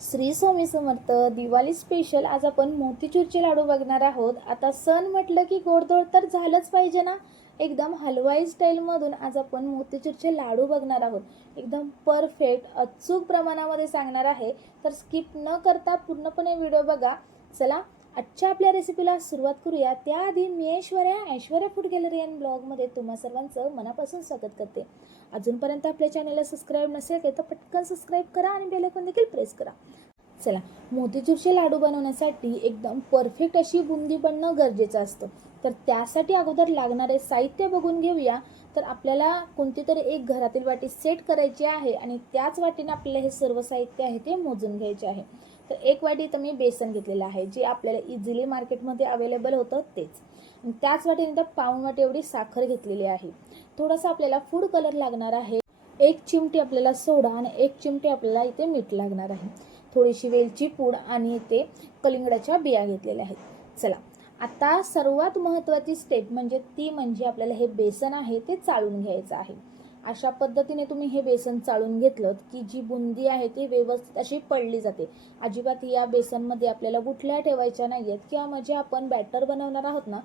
Shri Swami Samarth Diwali special आज आपण मोतीचूरचे लाडू बघणार आहोत. आता सण म्हटलं की गोडधोड तर झालंच पाहिजे ना? एकदम हलवाई स्टाईलमधून आज आपण मोतीचूरचे लाडू बघणार आहोत. एकदम परफेक्ट अचूक प्रमाणामध्ये सांगणार आहे. तर स्किप न करता पूर्णपणे व्हिडिओ बघा. चला आजच्या आपल्या रेसिपीला सुरुवात करूया. त्याआधी मी Aishwarya Aishwarya food gallery and ब्लॉगमध्ये तुम्हा सर्वांचं मनापासून स्वागत करते. अजूनपर्यंत आपल्या चॅनलला सबस्क्राईब नसेल तर पटकन सबस्क्राईब करा आणि बेलायकॉन देखील प्रेस करा. चला मोतीचूरचे लाडू बनवण्यासाठी एकदम परफेक्ट अशी बुंदी बनणं गरजेचं असतं. तर त्यासाठी अगोदर लागणारे साहित्य बघून घेऊया. तर आपल्याला कोणती तरी एक घरातील वाटी सेट करायची आहे आणि त्याच वाटीने आपल्याला हे सर्व साहित्य आहे ते मोजून घ्यायचे आहे. तर एक वाटी तर मी बेसन घेतलेलं आहे जे आपल्याला इझिली मार्केटमध्ये अवेलेबल होतं तेच. त्याच वाटीने तर पाऊण वाटी एवढी साखर घेतलेली आहे. थोडासा आपल्याला फूड कलर लागणार आहे. एक चिमटी आपल्याला सोडा आणि एक चिमटी आपल्याला इथे मीठ लागणार आहे. थोडीशी वेलची पूड आणि इथे कलिंगडाच्या बिया घेतलेल्या आहेत. चला आता सर्वात महत्त्वाची स्टेप म्हणजे ती म्हणजे आपल्याला हे बेसन आहे ते चाळून घ्यायचं आहे. अशा पद्धतीने तुम्ही हे बेसन चाळून घेतलं की जी बुंदी आहे ती व्यवस्थित अशी पडली जाते. अजिबात या बेसनमध्ये आपल्याला गुठल्या ठेवायच्या नाही आहेत किंवा म्हणजे आपण बॅटर बनवणार आहोत ना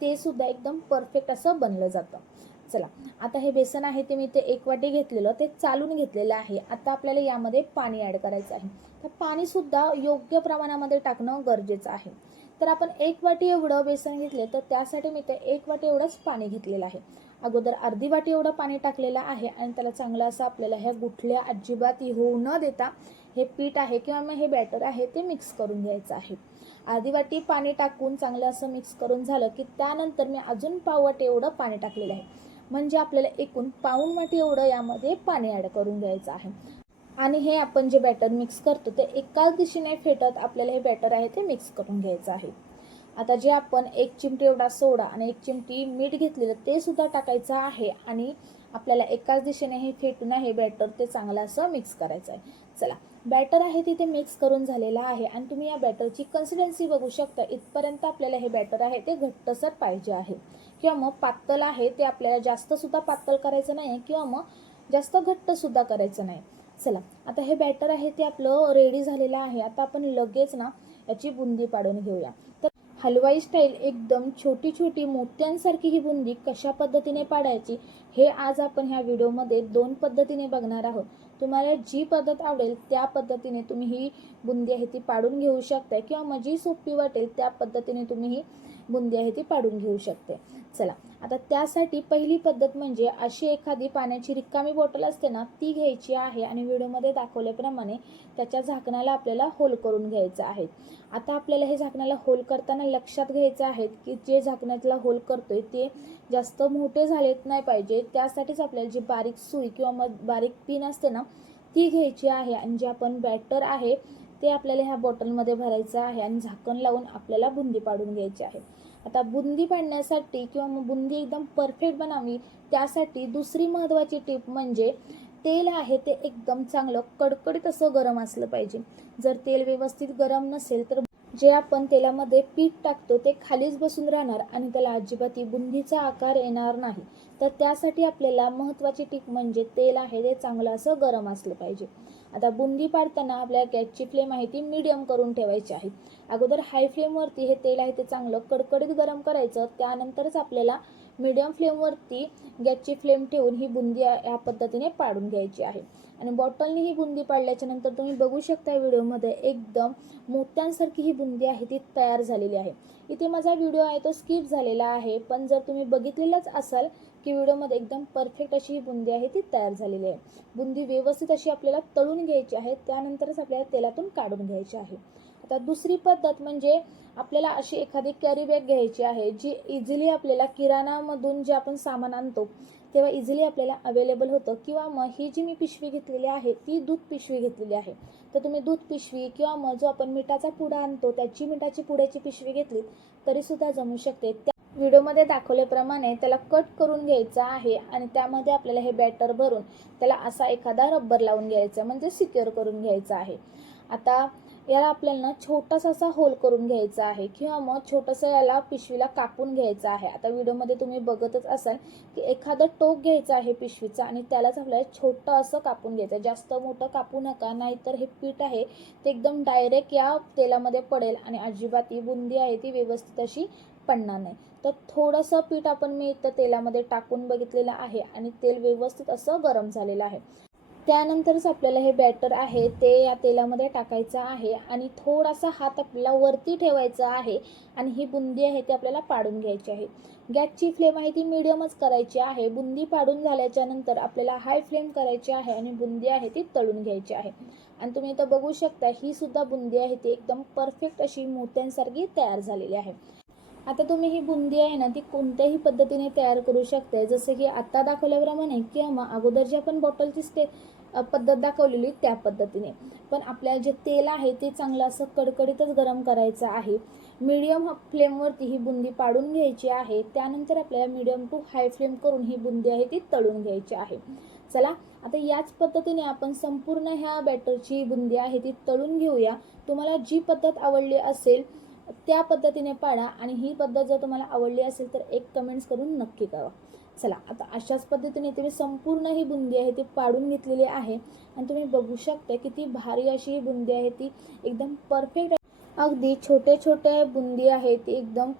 ते सुद्धा एकदम परफेक्ट असं बनलं जातं. चला आता हे बेसन आहे ते मी ते एक वाटी घेतलेलं ते चालून घेतलेलं आहे. आता आपल्याला यामध्ये पाणी ॲड करायचं आहे. तर पाणीसुद्धा योग्य प्रमाणामध्ये टाकणं गरजेचं आहे. तर आपण एक वाटी एवढं बेसन घेतले तर त्यासाठी मी ते एक वाटी एवढंच पाणी घेतलेलं आहे. अगोदर अर्धी वाटी एवढं पाणी टाकलेलं आहे आणि त्याला चांगलं असं आपल्याला ह्या गुठल्या अजिबात होऊ न देता हे पीठ आहे किंवा मग हे बॅटर आहे ते मिक्स करून घ्यायचं आहे. अर्धी वाटी पाणी टाकून चांगलं असं मिक्स करून झालं की त्यानंतर मी अजून पाव वाटी एवढं पाणी टाकलेलं आहे. म्हणजे आपल्याला एकूण पाऊण वाटी एवढं यामध्ये पाणी ॲड करून घ्यायचं आहे. आणि हे आपण जे बॅटर मिक्स करतो ते एकाच दिशेने फेटत आपल्याला हे बॅटर आहे ते मिक्स करून घ्यायचं आहे. आता जे आपण एक चिमटी एवढा सोडा आणि एक चिमटी मीठ घेतलेलं ते सुद्धा टाकायचं आहे आणि आपल्याला एकाच दिशेने हे फेटून आहे बॅटर ते चांगलं असं मिक्स करायचं आहे. चला बॅटर आहे तिथे मिक्स करून झालेलं आहे आणि तुम्ही या बॅटरची कन्सिस्टन्सी बघू शकता. इथपर्यंत आपल्याला हे बॅटर आहे ते घट्टसर पाहिजे आहे. किंवा मग पातळ आहे ते आपल्याला जास्तसुद्धा पातळ करायचं नाही किंवा मग जास्त घट्टसुद्धा करायचं नाही चला आता हे बॅटर आहे ते आपलं रेडी झालेलं आहे. आता आपण लगेच ना याची बुंदी पाडून घेऊया. हलवाई स्टाईल एकदम छोटी छोटी मोत्यांसारखी ही बुंदी कशा पद्धतीने पाडायची हे आज आपण ह्या व्हिडिओमध्ये दोन पद्धतीने बघणार आहोत. तुम्हाला जी पद्धत आवडेल त्या पद्धतीने तुम्ही ही बुंदी आहे ती पाडून घेऊ शकता किंवा मग जी सोपी वाटेल त्या पद्धतीने तुम्ही ही बुंदी आहे ती पाडून घेऊ शकते चला. आता त्यासाठी पहिली पद्धत म्हणजे अशी एखादी पाण्याची रिकामी बॉटल असते ना ती घ्यायची आहे आणि व्हिडिओमध्ये दाखवल्याप्रमाणे त्याच्या झाकणाला आपल्याला होल करून घ्यायचं आहे. आता आपल्याला हे झाकणाला होल करताना लक्षात घ्यायचं आहे की जे झाकण्यातला होल करतोय ते जास्त मोठे झालेत नाही पाहिजे. त्यासाठीच आपल्याला जी बारीक सुई किंवा मग बारीक पिन असते ना ती घ्यायची आहे आणि जे आपण बॅटर आहे ते आपल्याला ह्या बॉटलमध्ये भरायचं आहे आणि झाकण लावून आपल्याला बुंदी पाडून घ्यायची आहे. आता बुंदी पाडण्यासाठी किंवा मग बुंदी एकदम परफेक्ट बनावी त्यासाठी दुसरी महत्त्वाची टिप म्हणजे तेल आहे ते एकदम चांगलं कडकडीत असं गरम असलं पाहिजे. जर तेल व्यवस्थित गरम नसेल तर जे आपण तेलामध्ये पीठ टाकतो ते खालीच बसून राहणार आणि त्याला अजिबात बुंदीचा आकार येणार नाही. तर त्यासाठी आपल्याला महत्त्वाची टिप म्हणजे तेल आहे ते चांगलं असं गरम असलं पाहिजे. आता बुंदी पाडताना आपल्याला गॅसची फ्लेम आहे ती मिडियम करून ठेवायची आहे. अगोदर हाय फ्लेमवरती हे तेल आहे ते चांगलं कडकडीत गरम करायचं त्यानंतरच आपल्याला मीडियम फ्लेमवरती गॅसची फ्लेम ठेवून ही बुंदी या पद्धतीने पाडून घ्यायची आहे. आणि बॉटलने ही बुंदी पाडल्याच्या नंतर तुम्ही बघू शकता व्हिडिओमध्ये एकदम मोत्यांसारखी ही बुंदी आहे ती तयार झालेली आहे. इथे माझा व्हिडिओ आहे तो स्किप झालेला आहे पण जर तुम्ही बघितलेलाच असाल की व्हिडिओमध्ये एकदम परफेक्ट अशी ही बुंदी आहे ती तयार झालेली आहे. बुंदी व्यवस्थित अशी आपल्याला तळून घ्यायची आहे त्यानंतरच आपल्याला तेलातून काढून घ्यायची आहे. आता दुसरी पद्धत म्हणजे आपल्याला अशी एखादी कॅरी बॅग घ्यायची आहे जी इझिली आपल्याला किराणामधून जे आपण सामान आणतो तेव्हा इझिली आपल्याला अवेलेबल होतं. किंवा मग ही जी मी पिशवी घेतलेली आहे ती दूध पिशवी घेतलेली आहे. तर तुम्ही दूध पिशवी किंवा मग जो आपण मिठाचा पुडा आणतो त्याची मिठाची पुड्याची पिशवी घेतली तरीसुद्धा जमू शकते. त्या व्हिडिओमध्ये दाखवल्याप्रमाणे त्याला कट करून घ्यायचं आहे आणि त्यामध्ये आपल्याला हे बॅटर भरून त्याला असा एखादा रब्बर लावून घ्यायचा म्हणजे सिक्युअर करून घ्यायचा आहे. आता याला आपल्याला ना छोटासा असा होल करून घ्यायचा आहे किंवा मग छोटंसं याला पिशवीला कापून घ्यायचं आहे. आता व्हिडिओमध्ये तुम्ही बघतच असाल की एखादं टोक घ्यायचं आहे पिशवीचं आणि त्यालाच आपल्याला छोटं असं कापून घ्यायचं. जास्त मोठं कापू नका नाहीतर हे पीठ आहे ते एकदम डायरेक्ट या तेलामध्ये पडेल आणि अजिबात ही बुंदी आहे ती व्यवस्थित अशी पडणार नाही. तर थोडंसं पीठ आपण मी इथं तेलामध्ये टाकून बघितलेलं आहे आणि तेल व्यवस्थित असं गरम झालेलं आहे. त्यानंतरच आपल्याला हे बॅटर आहे ते या तेलामध्ये टाकायचं आहे आणि थोडासा हात आपल्याला वरती ठेवायचा आहे आणि ही बुंदी आहे ती आपल्याला पाडून घ्यायची आहे. गॅसची फ्लेम आहे ती मिडियमच करायची आहे. बुंदी पाडून झाल्याच्यानंतर आपल्याला हाय फ्लेम करायची आहे आणि बुंदी आहे ती तळून घ्यायची आहे. आणि तुम्ही इथं बघू शकता ही सुद्धा बुंदी आहे ती एकदम परफेक्ट अशी मोत्यांसारखी तयार झालेली आहे. आता तुम्ही ही बुंदी आहे ना ती कोणत्याही पद्धतीने तयार करू शकते जसं की आत्ता दाखवल्याप्रमाणे किंवा मग अगोदर जी आपण बॉटलची स्टे पद्धत दाखवलेली त्या पद्धतीने. पण आपल्याला जे तेल आहे ते चांगलं असं कडकडीतच गरम करायचं आहे. मीडियम फ्लेमवरती ही बुंदी पाडून घ्यायची आहे. त्यानंतर आपल्याला मीडियम टू हाय फ्लेम करून ही बुंदी आहे ती तळून घ्यायची आहे. चला आता याच पद्धतीने आपण संपूर्ण ह्या बॅटरची बुंदी आहे ती तळून घेऊया. तुम्हाला जी पद्धत आवडली असेल त्या पद्धतीने पाडा आणि ही पद्धत जर तुम्हाला आवडली असेल तर एक कमेंट्स करून नक्की करा चला आता अशाच पद्धतीने तुम्ही संपूर्ण ही बुंदी आहे ती पाडून घेतलेली आहे आणि तुम्ही बघू शकता किती भारी अशी ही बुंदी आहे ती एकदम परफेक्ट अगदी छोटे छोटे बुंदी आहे ती एकदम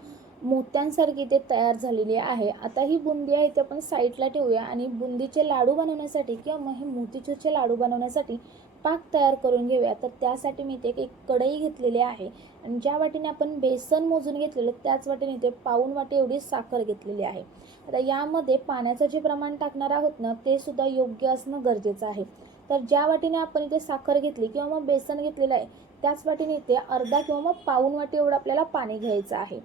मोत्यांसारखी ते तयार झालेली आहे. आता ही बुंदी आहे ती आपण साईडला ठेवूया आणि बुंदीचे लाडू बनवण्यासाठी किंवा मग हे मोतीचूरचे लाडू बनवण्यासाठी पाक तयार करून घेऊया. तर त्यासाठी मी ते एक कढई घेतलेली आहे. आणि ज्या वाटीने आपण बेसन मोजून घेतलेलं त्याच वाटीने ते पाऊन वाटी एवढी साखर घेतलेली आहे. आता यामध्ये पाण्याचं जे प्रमाण टाकणार आहोत ना ते सुद्धा योग्य असणं गरजेचं आहे. तर ज्या वाटीने आपण इथे साखर घेतली किंवा मग बेसन घेतलेलं आहे त्याच वाटीने इथे अर्धा किंवा मग पाऊन वाटी एवढं आपल्याला पाणी घ्यायचं आहे.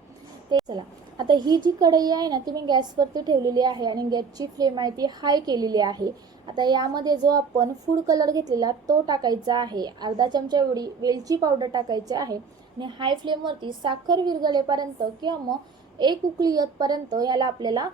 ते चला. आता ही जी कढई आहे ना ती मी गॅसवरती ठेवलेली आहे आणि गॅसची फ्लेम आहे ती हाय केलेली आहे. आता यामध्ये जो आपण फूड कलर घेतलेला तो टाकायचा आहे. अर्धा चमचा एवढी वेलची पावडर टाकायची आहे. आणि हाय फ्लेमवरती साखर विरगळेपर्यंत किंवा मग एक उकळी येतपर्यंत याला आपल्याला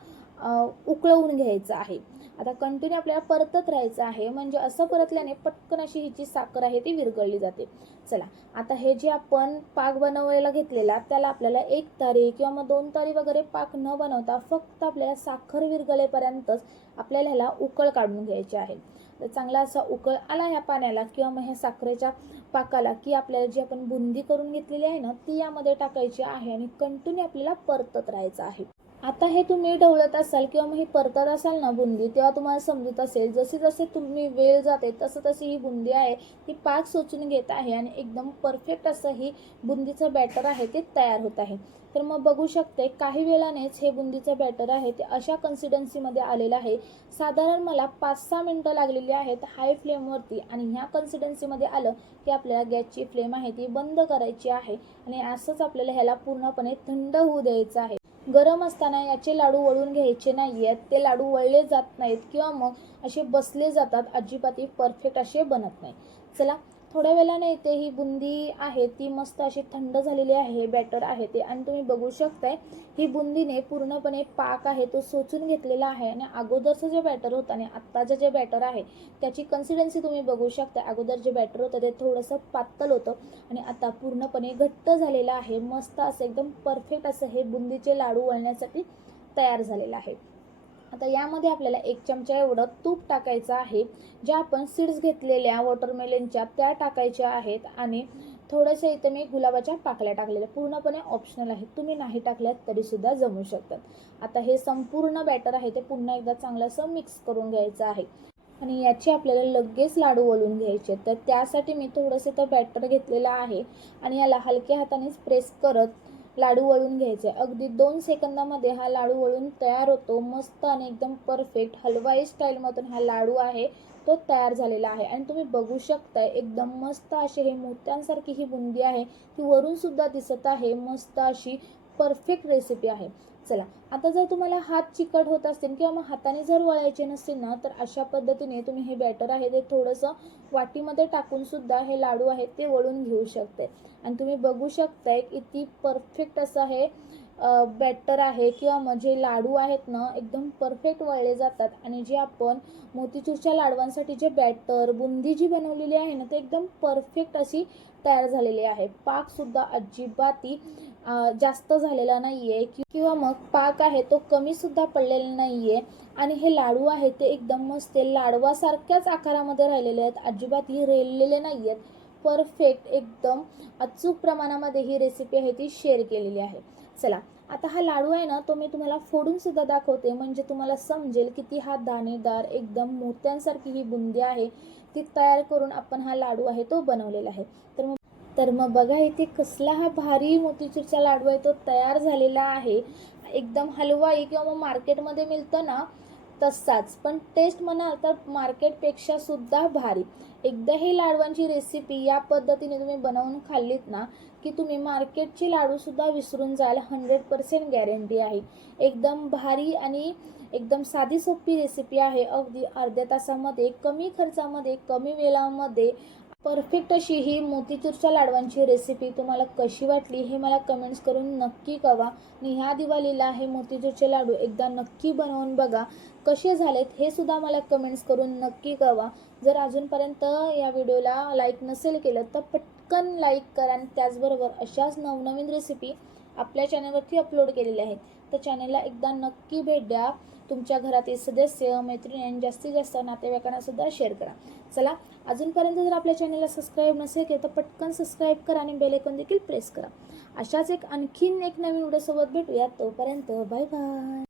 उकळवून घ्यायचं आहे. आता कंटिन्यू आपल्याला परतत राहायचं आहे. म्हणजे असं परतल्याने पटकन अशी ही जी साखर आहे ती विरघळली जाते. चला आता हे जे आपण पाक बनवायला घेतलेला त्याला आपल्याला एक तारी किंवा मग दोन तारी वगैरे पाक न बनवता फक्त आपल्याला साखर विरघळेपर्यंतच आपल्याला ह्याला उकळ काढून घ्यायची आहे. तर चांगला असा उकळ आला ह्या पाण्याला किंवा मग ह्या साखरेच्या पाकाला की आपल्याला जी आपण बुंदी करून घेतलेली आहे ना ती यामध्ये टाकायची आहे आणि कंटिन्यू आपल्याला परतत राहायचं आहे. आता हे तुम्ही ढवळत असाल किंवा मग ही परतत असाल ना बुंदी तेव्हा तुम्हाला समजत असेल जसे जसे तुम्ही वेळ जाते तसं तशी ही बुंदी आहे. ती पाक सोचून घेत आहे आणि एकदम परफेक्ट असं ही बुंदीचं बॅटर आहे ते तयार होत आहे. तर मग बघू शकते काही वेळानेच हे बुंदीचं बॅटर आहे ते अशा कन्सिडन्सीमध्ये आलेलं आहे. साधारण मला पाच सहा मिनटं लागलेली आहेत हाय फ्लेमवरती आणि ह्या कन्सिडन्सीमध्ये आलं की आपल्याला गॅसची फ्लेम आहे ती बंद करायची आहे. आणि असंच आपल्याला ह्याला पूर्णपणे थंड होऊ द्यायचं आहे. गरम असताना याचे लाडू वळून घ्यायचे नाही आहेत ते लाडू वळले जात नाहीत किंवा मग असे बसले जातात अजिबात परफेक्ट असे बनत नाही. चला थोड्या वेळाने इथे ही बुंदी आहे ती मस्त अशी थंड झालेली आहे बॅटर आहे ते. आणि तुम्ही बघू शकताय ही बुंदीने पूर्णपणे पाक आहे तो सोचून घेतलेला आहे. आणि अगोदरचं जे बॅटर होतं आणि आत्ताचं जे बॅटर आहे त्याची कन्सिस्टन्सी तुम्ही बघू शकता अगोदर जे बॅटर होतं ते थोडंसं पातळ होतं. आणि आता पूर्णपणे घट्ट झालेलं आहे. मस्त असं एकदम परफेक्ट असं हे बुंदीचे लाडू वळण्यासाठी तयार झालेलं आहे. आता यामध्ये आपल्याला एक चमचा एवढं तूप टाकायचं आहे ज्या आपण सीड्स घेतलेल्या वॉटरमेलनच्या त्या टाकायच्या आहेत आणि थोडंसं इथं मी गुलाबाच्या पाकळ्या टाकलेल्या पूर्णपणे ऑप्शनल आहेत. तुम्ही नाही टाकल्यात तरीसुद्धा जमू शकतात. आता हे संपूर्ण बॅटर आहे ते पुन्हा एकदा चांगलं असं मिक्स करून घ्यायचं आहे. आणि याचे आपल्याला लगेच लाडू वळून घ्यायचे तर त्यासाठी मी थोडंसं तर बॅटर घेतलेलं आहे आणि याला हलक्या हातानेच प्रेस करत लाडू वळून घ्यायचे. अगदी दोन सेकंदामध्ये हा लाडू वळून तयार होतो. मस्त आणि एकदम परफेक्ट हलवाई स्टाईलमधून हा लाडू आहे तो तयार झालेला आहे. आणि तुम्ही बघू शकताय एकदम मस्त अशी हे मोत्यांसारखी ही बुंदी आहे. ती वरून सुद्धा दिसत आहे. मस्त अशी परफेक्ट रेसिपी आहे. चला. आता जर तुम्हाला हात चिकट होत असतील किंवा मग हाताने जर वळायचे नसतील ना तर अशा पद्धतीने तुम्ही हे बॅटर आहे ते थोडंसं वाटीमध्ये टाकून सुद्धा हे लाडू आहेत ते वळून घेऊ शकते. आणि तुम्ही बघू शकताय किती परफेक्ट असं हे बॅटर आहे किंवा मग जे लाडू आहेत ना एकदम परफेक्ट वळले जातात. आणि जे आपण मोतीचूरच्या लाडवांसाठी जे बॅटर बुंदी जी बनवलेली आहे ना ते एकदम परफेक्ट अशी तयार झालेली आहे. पाकसुद्धा अजिबाती ती जास्त झालेला नाही आहे किंवा मग पाक आहे तो कमीसुद्धा पडलेला नाही आहे आणि हे लाडू आहेत ते एकदम मस्त लाडवासारख्याच आकारामध्ये राहिलेले आहेत. अजिबात ही रेललेले नाही आहेत परफेक्ट एकदम अचूक प्रमाणामध्ये ही रेसिपी आहे ती शेअर केलेली आहे. चला आता हा लाडू आहे ना तो मी तुम्हाला फोडून सुद्धा दाखवते. म्हणजे तुम्हाला समजेल किती हा दाणेदार एकदम मोत्यांसारखी ही बुंदी आहे. ती तयार करून आपण हा लाडू आहे तो बनवलेला आहे. तर मग तर मग बघा इथे कसला हा भारी मोतीचूरचा लाडू आहे तो तयार झालेला आहे. एकदम हलवाई किंवा मग मार्केटमध्ये मिळतं ना तसाच. पण टेस्ट म्हणाल तर मार्केटपेक्षा सुद्धा भारी. एकदा हे लाडवांची रेसिपी या पद्धतीने तुम्ही बनवून खाल्लीत ना की तुम्ही मार्केटचे लाडूसुद्धा विसरून जाल. हंड्रेड पर्सेंट गॅरंटी आहे. एकदम भारी आणि एकदम साधी सोपी रेसिपी आहे. अगदी अर्ध्या तासामध्ये कमी खर्चामध्ये कमी वेळामध्ये परफेक्ट अशी ही मोतीचूरच्या लाडवांची रेसिपी तुम्हाला कशी वाटली हे मला कमेंट्स करून नक्की कळवा. आणि ह्या दिवाळीला हे मोतीचूरचे लाडू एकदा नक्की बनवून बघा. कसे झालेत हे सुद्धा मला कमेंट्स करून नक्की कळवा. जर अजूनपर्यंत या व्हिडिओला लाईक नसेल केलं तर पटकन लाईक करा आणि त्याचबरोबर अशाच नवनवीन रेसिपी आपल्या चॅनलवरती अपलोड केलेल्या आहेत. तर चॅनलला एकदा नक्की भेट द्या. तुमच्या घरातील सदस्य मैत्रिणी आणि जास्तीत जास्त नातेवाईकांना सुद्धा शेअर करा. चला अजूनपर्यंत जर आपल्या चॅनलला सबस्क्राईब नसेल केलं तर पटकन सबस्क्राईब करा आणि बेलेकॉन देखील प्रेस करा. अशाच एक आणखीन एक नवीन व्हिडिओसोबत भेटूया तोपर्यंत बाय बाय